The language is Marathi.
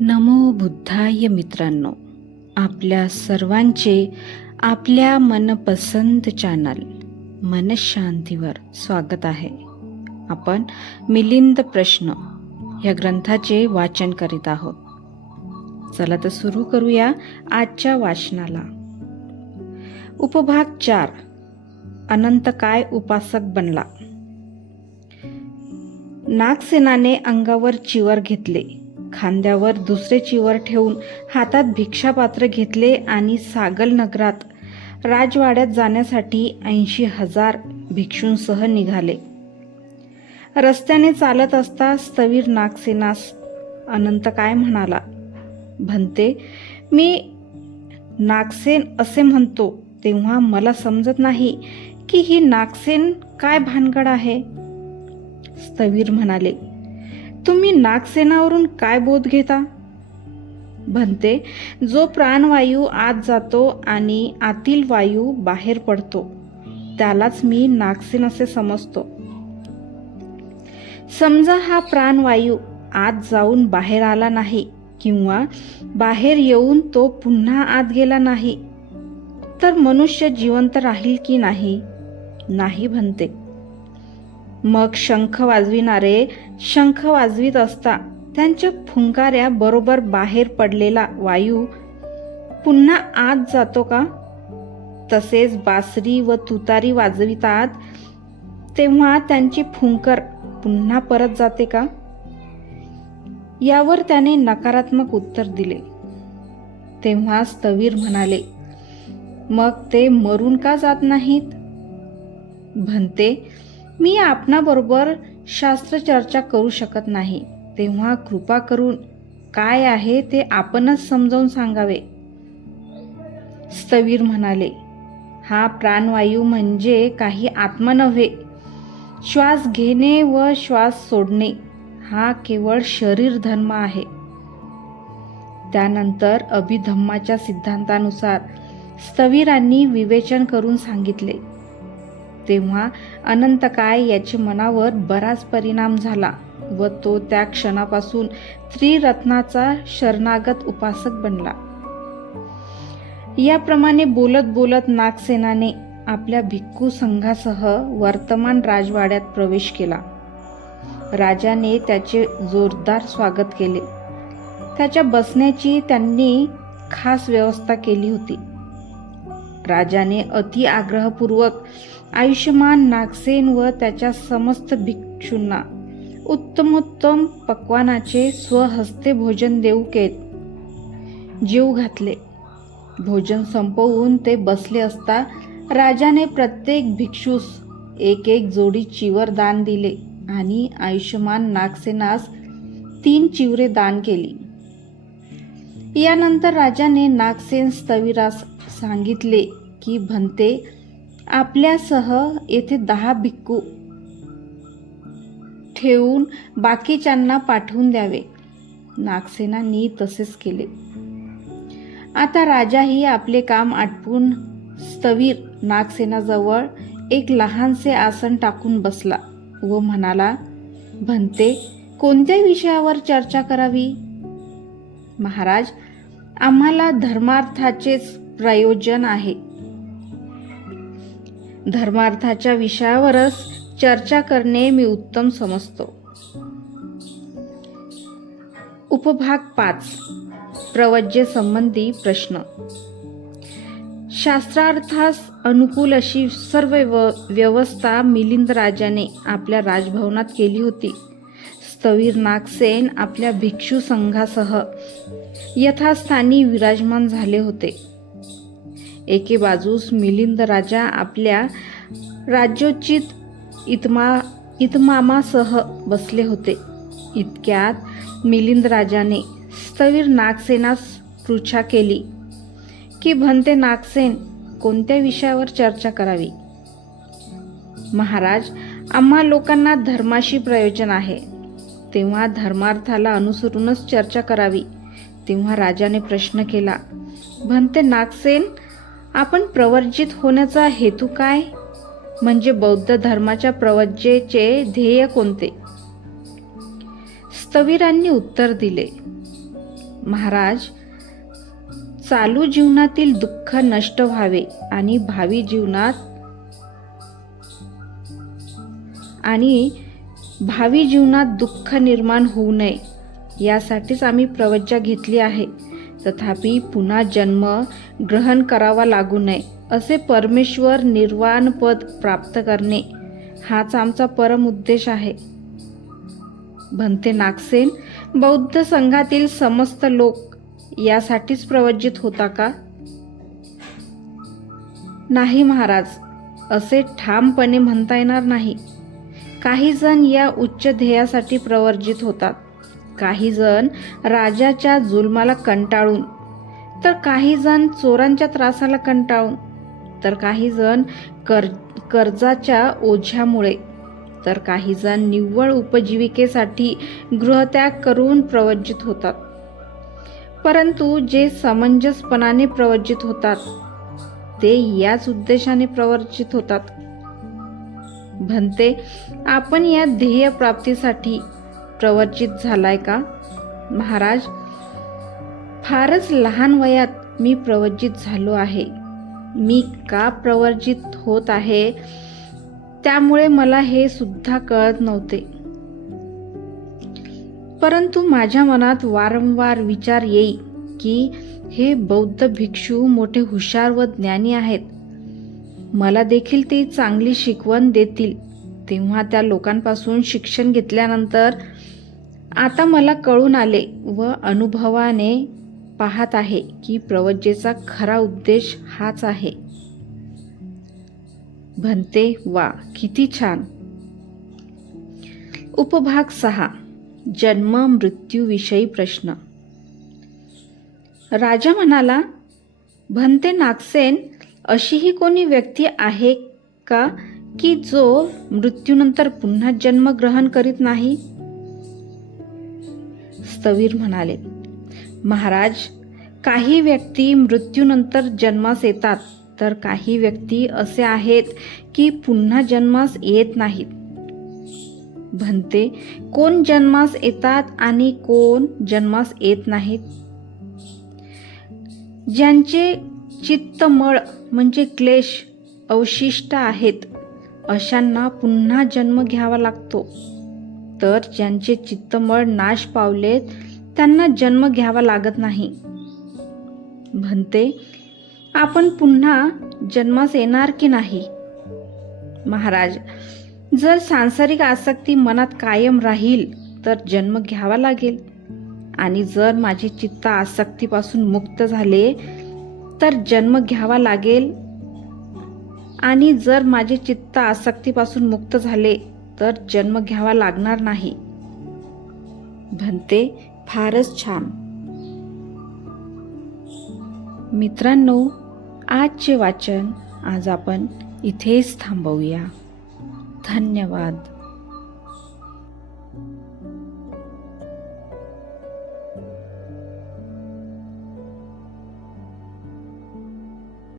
नमो बुद्धाय मित्रांनो आपल्या सर्वांचे आपल्या मनपसंत चॅनल मनशांतीवर स्वागत आहे. आपण मिलिंद प्रश्न या ग्रंथाचे वाचन करीत आहोत. चला तर सुरू करूया आजच्या वाचनाला. उपभाग चार अनंत काय उपासक बनला? नागसेनाने अंगावर चिवर घेतले. खांद्यावर दुसरे चिवर ठेवून हातात भिक्षापात्र घेतले आणि सागल नगरात राजवाड्यात जाण्यासाठी ऐंशी हजार भिक्षूंसह निघाले. रस्त्याने चालत असता स्थवीर नागसेनास अनंत काय म्हणाला? म्हणते मी नागसेन असे म्हणतो तेव्हा मला समजत नाही की ही नागसेन काय भानगड आहे. स्थवीर म्हणाले तुम्ही नागसेनावरून काय बोध घेता? म्हणते जो प्राणवायू आत जातो आणि आतील वायू बाहेर पडतो त्यालाच मी नागसेन असे समजतो. समजा हा प्राणवायू आत जाऊन बाहेर आला नाही किंवा बाहेर येऊन तो पुन्हा आत गेला नाही तर मनुष्य जिवंत राहील की नाही? नाही म्हणते. मग शंख वाजविणारे शंख वाजवीत असता त्यांच्या फुंकाऱ्या बरोबर बाहेर पडलेला वायू पुन्हा आत जातो का? तसेच बासरी व तुतारी वाजवितात तेव्हा त्यांची फुंकर पुन्हा परत जाते का? यावर त्याने नकारात्मक उत्तर दिले. तेव्हा स्थवीर म्हणाले मग ते मरून का जात नाहीत? म्हणते मी आपणाबरोबर शास्त्र चर्चा करू शकत नाही. तेव्हा कृपा करून काय आहे ते आपणच समजावून सांगावे. स्थवीर म्हणाले हा प्राणवायू म्हणजे काही आत्मा नव्हे. श्वास घेणे व श्वास सोडणे हा केवळ शरीर धर्म आहे. त्यानंतर अभिधम्माच्या सिद्धांतानुसार स्थवीरांनी विवेचन करून सांगितले. तेव्हा अनंत काय मनावर बराच परिणाम झाला व तो त्या क्षणापासून त्रिरत्नाचा शरणागत उपासक बनला. याप्रमाणे बोलत बोलत नागसेनाने आपल्या भिक्खू संघासह वर्तमान राजवाड्यात प्रवेश केला. राजाने त्याचे जोरदार स्वागत केले. त्याच्या बसण्याची त्यांनी खास व्यवस्था केली होती. राजाने अति आग्रहपूर्वक आयुष्यमान नागसेन व त्याच्या समस्त भिक्षूंना उत्तमोत्तम पक्वानाचे स्वहस्ते भोजन देऊ केत जीव घातले. भोजन संपवून ते बसले असता राजाने प्रत्येक भिक्षूस एक एक जोडी चिवर दान दिले आणि आयुष्यमान नागसेनास तीन चिवरे दान केली. यानंतर राजाने नागसेन स्थविरास सांगितले की भंते आपल्यासह येथे दहा भिक्खू ठेवून बाकीच्यांना पाठवून द्यावे. नागसेनांनी तसेच केले. आता राजाही आपले काम आटपून स्थवीर नागसेनाजवळ एक लहानसे आसन टाकून बसला व म्हणाला म्हणते कोणत्या विषयावर चर्चा करावी? महाराज आम्हाला धर्मार्थाचेच प्रयोजन आहे. धर्मार्थाच्या विषयावरच चर्चा करणे मी उत्तम समजतो. उपभाग पाच. प्रवज्य संबंधी प्रश्न. शास्त्रार्थास अनुकूल अशी सर्व व्यवस्था मिलिंद राजाने आपल्या राजभवनात केली होती. स्थवीर नागसेन आपल्या भिक्षू संघासह यथास्थानी विराजमान झाले होते. एके बाजूस मिलिंद राजा आपल्या राज्योचित इतमा इतमामासह बसले होते. इतक्यात मिलिंद राजाने स्थवीर नागसेनास पृच्छा केली की भंते नागसेन कोणत्या विषयावर चर्चा करावी? महाराज आम्हा लोकांना धर्माशी प्रयोजन आहे. तेव्हा धर्मार्थाला अनुसरूनच चर्चा करावी. तेव्हा राजाने प्रश्न केला भंते नागसेन आपण प्रवर्जित होण्याचा हेतू काय? म्हणजे बौद्ध धर्माच्या प्रवज्जेचे ध्येय कोणते? स्थवीरांनी उत्तर दिले. महाराज चालू जीवनातील दुःख नष्ट व्हावे आणि भावी जीवनात आणि भावी जीवनात दुःख निर्माण होऊ नये यासाठीच आम्ही प्रवज्जा घेतली आहे. तथापि पुन्हा जन्म ग्रहण करावा लागू नये असे परमेश्वर निर्वाण पद प्राप्त करणे हाच आमचा परम उद्देश आहे. भंते नागसेन बौद्ध संघातील समस्त लोक यासाठीच प्रवज्जित होता का? नाही महाराज असे ठामपणे म्हणता येणार नाही. काही जण या उच्च ध्येयासाठी प्रवर्जित होतात. काही जण राजाच्या जुलमाला कंटाळून तर काही जण चोरांच्या त्रासाला कंटाळून तर काही जण कर कर्जाच्या ओझ्यामुळे तर काही जण निव्वळ उपजीविकेसाठी गृहत्याग करून प्रवज्जित होतात. परंतु जे समंजसपणाने प्रवज्जित होतात ते याच उद्देशाने प्रवर्जित होतात. भंते आपण या ध्येय प्राप्तीसाठी प्रवर्जित झालाय का? महाराज फारच लहान वयात मी प्रवर्जित झालो आहे. मी का प्रवर्जित होत आहे? त्यामुळे मला हे सुद्धा कळत नव्हते. परंतु माझ्या मनात वारंवार विचार येई की हे बौद्ध भिक्षू मोठे हुशार व ज्ञानी आहेत. मला देखील ते चांगली शिकवण देतील. तेव्हा त्या लोकांपासून शिक्षण घेतल्यानंतर आता मला कळून आले व अनुभवाने पाहत आहे की प्रवज्जेचा खरा उद्देश हाच आहे. भंते वा किती छान. उपभाग सहा जन्म मृत्यूविषयी प्रश्न. राजा म्हणाला भंते नागसेन अशीही कोणी व्यक्ती आहे का की जो मृत्यूनंतर पुन्हा जन्म ग्रहण करीत नाही? स्थवीर म्हणाले महाराज काही व्यक्ती मृत्यूनंतर जन्मास येतात तर काही व्यक्ती असे आहेत की पुन्हा जन्मास येत नाहीत. भंते कोण जन्मास येतात आणि कोण जन्मास येत नाहीत? ज्यांचे चित्तमळ म्हणजे क्लेश अवशिष्ट आहेत अशांना पुन्हा जन्म घ्यावा लागतो. तर ज्यांचे चित्तमळ नाश पावलेत त्यांना जन्म घ्यावा लागत नाही. म्हणते आपण पुन्हा जन्मास येणार की नाही? महाराज जर सांसारिक आसक्ती मनात कायम राहील तर जन्म घ्यावा लागेल. आणि जर माझे चित्त आसक्तीपासून मुक्त झाले तर जन्म घ्यावा लागेल. आणि जर माझे चित्त आसक्तीपासून मुक्त झाले तर जन्म घ्यावा लागणार नाही. भंते फारच छान. मित्रांनो आजचे वाचन आज आपण इथेच थांबवूया. धन्यवाद.